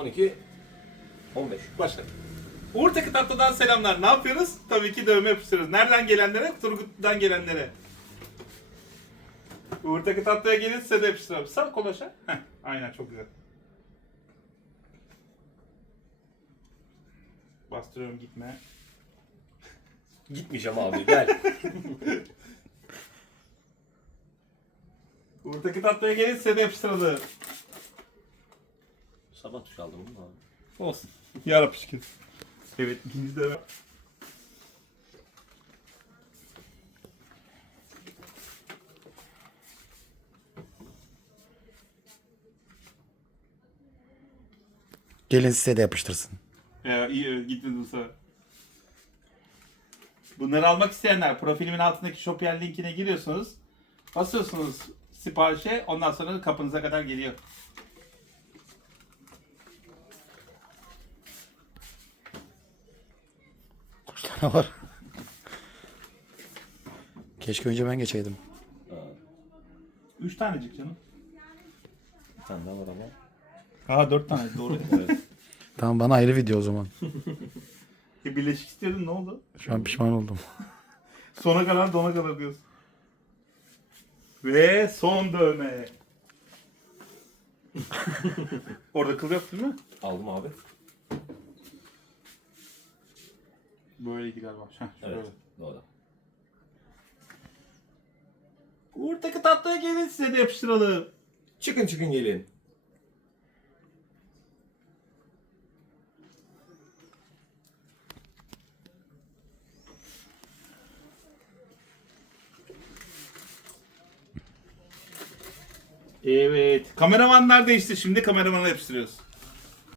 12 15. Başla. Uğur Takı Tatlı'dan selamlar. Ne yapıyoruz? Tabii ki dövme yapıştırıyoruz. Nereden gelenlere? Turgut'tan gelenlere. Uğur Takı Tatlı'ya gelirse de yapıştıralım. Sar kolaşa. Heh, aynen çok güzel. Bastırıyorum gitme. Gitmeyeceğim abi gel. Uğur Takı Tatlı'ya gelirse de yapıştıralım. Sabah tuş aldım mı abi? Olsun. Yarap şükür. Evet ikinci dövme. Gelin size de yapıştırsın. Ya iyi evet, gitmedi bu sefer. Bunları almak isteyenler profilimin altındaki Shopier linkine giriyorsunuz. Basıyorsunuz siparişe ondan sonra kapınıza kadar geliyor. Tane var? Keşke önce ben geçeydim. Üç tanecik canım. Bir tane daha var ama. Aa dört tane doğru. Evet. Tamam bana ayrı video o zaman. e, birleşik istiyordun ne oldu? Şu an pişman oldum. Sona kadar dona kadar diyorsun. Ve son dövme. Orada kıl yok değil mi? Aldım abi. Böyleydi galiba. Heh, şöyle. Evet. Doğru. Uğur takı tatlıya gelin size de yapıştıralım. Çıkın çıkın gelin. Evet. Kameramanlar değişti. Şimdi kameramana yapıştırıyoruz.